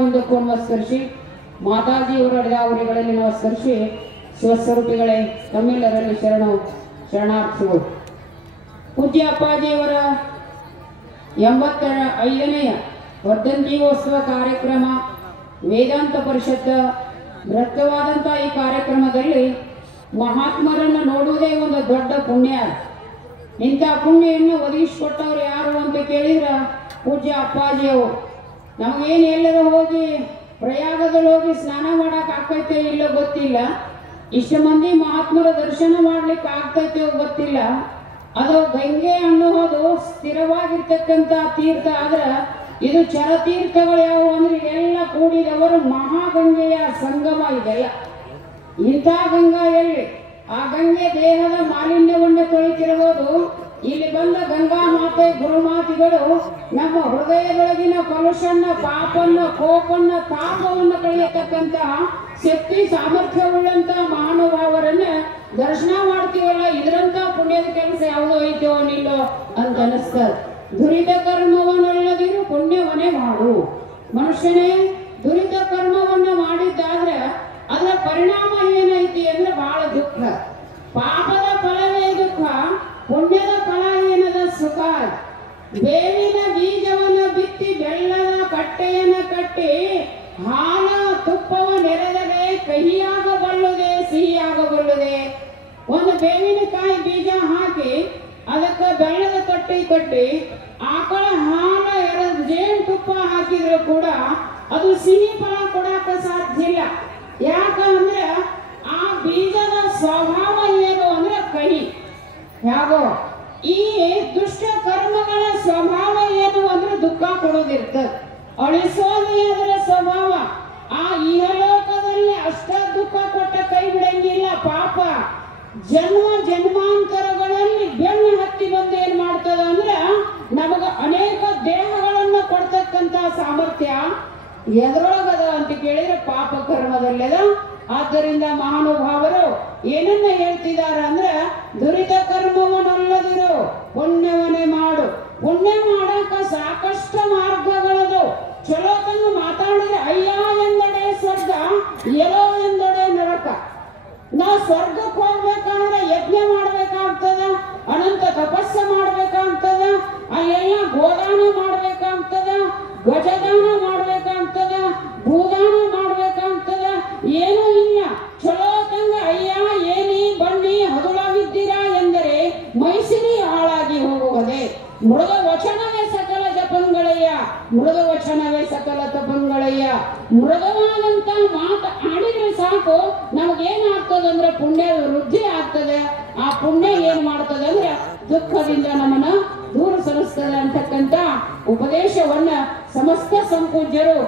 ಒಂದಕ್ಕೂ ನಮಸ್ಕರಿಸಿ ಮಾತಾಜಿಯವರ ಅಡಿದಾವರಿಗಳಲ್ಲಿ ನಮಸ್ಕರಿಸಿ ಶಿವಸ್ವರೂಪಿಗಳೇ ತಮ್ಮೆಲ್ಲರಲ್ಲಿ ಶರಣಾರ್ಥಿಗಳು. ಪೂಜ್ಯ ಅಪ್ಪಾಜಿಯವರ 85ನೇ ವರ್ಧಂತಿಯೋತ್ಸವ ಕಾರ್ಯಕ್ರಮ ವೇದಾಂತ ಪರಿಷತ್ ಬೃಹತ್ತವಾದಂಥ ಈ ಕಾರ್ಯಕ್ರಮದಲ್ಲಿ ಮಹಾತ್ಮರನ್ನು ನೋಡುವುದೇ ಒಂದು ದೊಡ್ಡ ಪುಣ್ಯ. ಇಂಥ ಪುಣ್ಯವನ್ನು ಒದಗಿಸಿಕೊಟ್ಟವ್ರು ಯಾರು ಅಂತ ಕೇಳಿದ್ರೆ ಪೂಜ್ಯ ಅಪ್ಪಾಜಿಯವರು. ನಮಗೇನು ಎಲ್ಲರೂ ಹೋಗಿ ಪ್ರಯಾಗದಲ್ಲಿ ಹೋಗಿ ಸ್ನಾನ ಮಾಡಕ್ಕೆ ಆಗ್ತೈತೆ ಇಲ್ಲೋ ಗೊತ್ತಿಲ್ಲ, ಇಷ್ಟು ಮಂದಿ ಮಹಾತ್ಮರ ದರ್ಶನ ಮಾಡ್ಲಿಕ್ಕೆ ಆಗ್ತೈತೆ ಗೊತ್ತಿಲ್ಲ. ಅದು ಗಂಗೆ ಅನ್ನೋದು ಸ್ಥಿರವಾಗಿರ್ತಕ್ಕಂಥ ತೀರ್ಥ ಆದ್ರೆ ಇದು ಚರತೀರ್ಥಗಳು ಯಾವುವು ಅಂದ್ರೆ ಎಲ್ಲ ಕೂಡಿದವರು ಮಹಾಗಂಗೆಯ ಸಂಗಮ ಇದೆಲ್ಲ. ಇಂಥ ಗಂಗಾ ಎಲ್ಲಿ? ಆ ಗಂಗೆ ದೇಹದ ಮಾಲಿನ್ಯವನ್ನು ತೊಳಿತಿರಬಹುದು. ಇಲ್ಲಿ ಬಂದ ಗಂಗಾ ಮಾತೆ ಗುರುಮಾತಿಗಳು ನಮ್ಮ ಹೃದಯದೊಳಗಿನ ಕಲುಷನ್ನ, ಪಾಪನ್ನ, ಕೋಪನ್ನ, ತಾಪವನ್ನು ಕಳೆಯತಕ್ಕಂತ ಶಕ್ತಿ ಸಾಮರ್ಥ್ಯವುಳ್ಳಂತ ಮಹಾನುಭಾವರನ್ನ ದರ್ಶನ ಮಾಡ್ತೀವಲ್ಲ, ಇದರಂತ ಪುಣ್ಯದ ಕೆಲಸ ಯಾವುದೋ ಐತೋ ನಿಲ್ಲೋ ಅಂತ ಅನಿಸ್ತದೆ. ದುರಿತ ಕರ್ಮವನ್ನಲ್ಲದಿರು ಪುಣ್ಯವನ್ನೇ ಮಾಡು. ಮನುಷ್ಯನೇ ದುರಿತ ಕರ್ಮವನ್ನ ಮಾಡಿದ್ದಾದ್ರೆ ಅದರ ಪರಿಣಾಮ ಏನೈತಿ ಅಂದ್ರೆ ಬಹಳ ದುಃಖ. ಪಾಪದ ಫಲವೇ ದುಃಖ, ಪುಣ್ಯದ ಫಲ ಏನದ ಸುಖ. ಬೇವಿನ ಬೀಜವನ್ನ ಬಿತ್ತಿ ಬೆಲ್ಲದ ಕಟ್ಟೆಯನ್ನ ಕಟ್ಟಿ ಹಾಲ ತುಪ್ಪವ ನೆರೆದರೆ ಕಹಿಯಾಗಬಲ್ಲುದೆ, ಸಿಹಿಯಾಗಬಲ್ಲುದೆ. ಒಂದು ಬೇವಿನಕಾಯಿ ಬೀಜ ಹಾಕಿ ಅದಕ್ಕೆ ಬೆಲ್ಲದ ಕಟ್ಟಿ ಆಕಳ ಹಾಲ ಎರಡು ಜೇನು ತುಪ್ಪ ಹಾಕಿದ್ರು ಕೂಡ ಅದು ಸಿಹಿ ಫಲ ಕೊಡಾಕ ಸಾಧ್ಯ ಇಲ್ಲ. ಯಾಕಂದ್ರೆ ಆ ಬೀಜದ ಸ್ವಭಾವ ಏನು ಅಂದ್ರೆ ಕಹಿ. ಯಾಗೋ ಈ ದುಷ್ಟ ಕರ್ಮಗಳ ಸ್ವಭಾವ ಏನು ಅಂದ್ರೆ ದುಃಖ ಕೊಡೋದಿರ್ತದೆ, ಅಳಿಸೋದು ಅದರ ಸ್ವಭಾವ. ಆ ಇಹಲೋಕದಲ್ಲಿ ಅಷ್ಟ ದುಃಖ ಕೊಟ್ಟ ಕೈ ಬಿಡಂಗಿಲ್ಲ. ಪಾಪ ಜನ್ಮ ಜನ್ಮಾಂತರಗಳಲ್ಲಿ ಬೆನ್ನು ಹತ್ತಿ ಬಂದು ಏನ್ ಮಾಡ್ತದ ಅಂದ್ರೆ ನಮಗ ಅನೇಕ ದೇಹಗಳನ್ನ ಕೊಡ್ತಕ್ಕಂತ ಸಾಮರ್ಥ್ಯ ಎದ್ರೊಳಗದ ಅಂತ ಕೇಳಿದ್ರೆ ಪಾಪ ಕರ್ಮದಲ್ಲದ. ಆದ್ದರಿಂದ ಮಹಾನುಭಾವರು ಏನನ್ನ ಹೇಳ್ತಿದ್ದಾರೆ ಅಂದ್ರೆ ದುರಿತ ಕರ್ಮವನ್ನಲ್ಲದಿರು ಪುಣ್ಯವನ್ನೇ ಮಾಡು. ಪುಣ್ಯ ಮಾಡಾಕ ಸಾಕಷ್ಟು ಮಾರ್ಗಗಳದು. ಚಲೋ ತಂದು ಮಾತಾಡಿದ್ರೆ ಅಯ್ಯ ಎಂದಡೆ ಸ್ವರ್ಗ, ಎಲ್ಲೋ ಎಂದಡೆ ನರಕ. ನಾವು ಸ್ವರ್ಗಕ್ಕೆ ಹೋಗ್ಬೇಕಂದ್ರೆ ಯಜ್ಞ ಮಾಡ್ಬೇಕಾಗ್ತದ, ಅನಂತ ತಪಸ್ಸ ಮಾಡ್ಬೇಕಾಗ್ತದ, ಅಲ್ಲೆಲ್ಲ ಗೋದಾನ ಮಾಡ್ಬೇಕಾಗ್ತದ, ಗಜದಾನ ಮಾಡ್ಬೇಕಾಗ್ತದ, ಭೂದಾನ ಮಾಡ್ಬೇಕಾಗ್ತದ. ಏನೂ ಇಲ್ಲ. ಚಲೋ ತಂಗ ಅಯ್ಯ ಏನಿ ಬನ್ನಿ ಹದುಳಾಗಿದ್ದೀರಾ ಎಂದರೆ ಮೈಸಿರಿ ಹಾಳಾಗಿ ಹೋಗುವುದೇ. ಮೃಗ ವಚನವೇ ಸಕಲ ಜಪಂಗಳಯ್ಯ, ಮೃಗ ವಚನವೇ ಸಕಲ ತಪಂಗಳಯ್ಯ. ಮೃಗವಾದಂತ ಮಾತು ಆಡಿದ್ರೆ ಸಾಕು ನಮಗೇನಾಗ್ತದಂದ್ರೆ ಪುಣ್ಯ ವೃದ್ಧಿ ಆಗ್ತದೆ. ಆ ಪುಣ್ಯ ಏನ್ ಮಾಡ್ತದೆ ಅಂದ್ರೆ ದುಃಖದಿಂದ ನಮ್ಮನ್ನ ದೂರ ಸರಿಸ್ತದೆ ಅಂತಕ್ಕಂತ ಉಪದೇಶವನ್ನ ಸಮಸ್ತ ಸಂಪೂಜ್ಯರು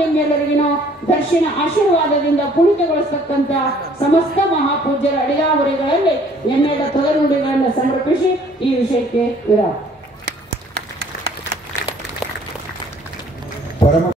ನಿಮ್ಮೆಲ್ಲರಿಗಿನ ದರ್ಶನ ಆಶೀರ್ವಾದದಿಂದ ಪುಣಿತಗೊಳಿಸ್ತಕ್ಕಂತ ಸಮಸ್ತ ಮಹಾಪೂಜ್ಯರ ಅಡಿದಾವರಿಗಳಲ್ಲಿ ಎನ್ನೆಡ ತೊಗರುಡಿಗಳನ್ನು ಸಮರ್ಪಿಸಿ ಈ ವಿಷಯಕ್ಕೆ ವಿರಾಮ.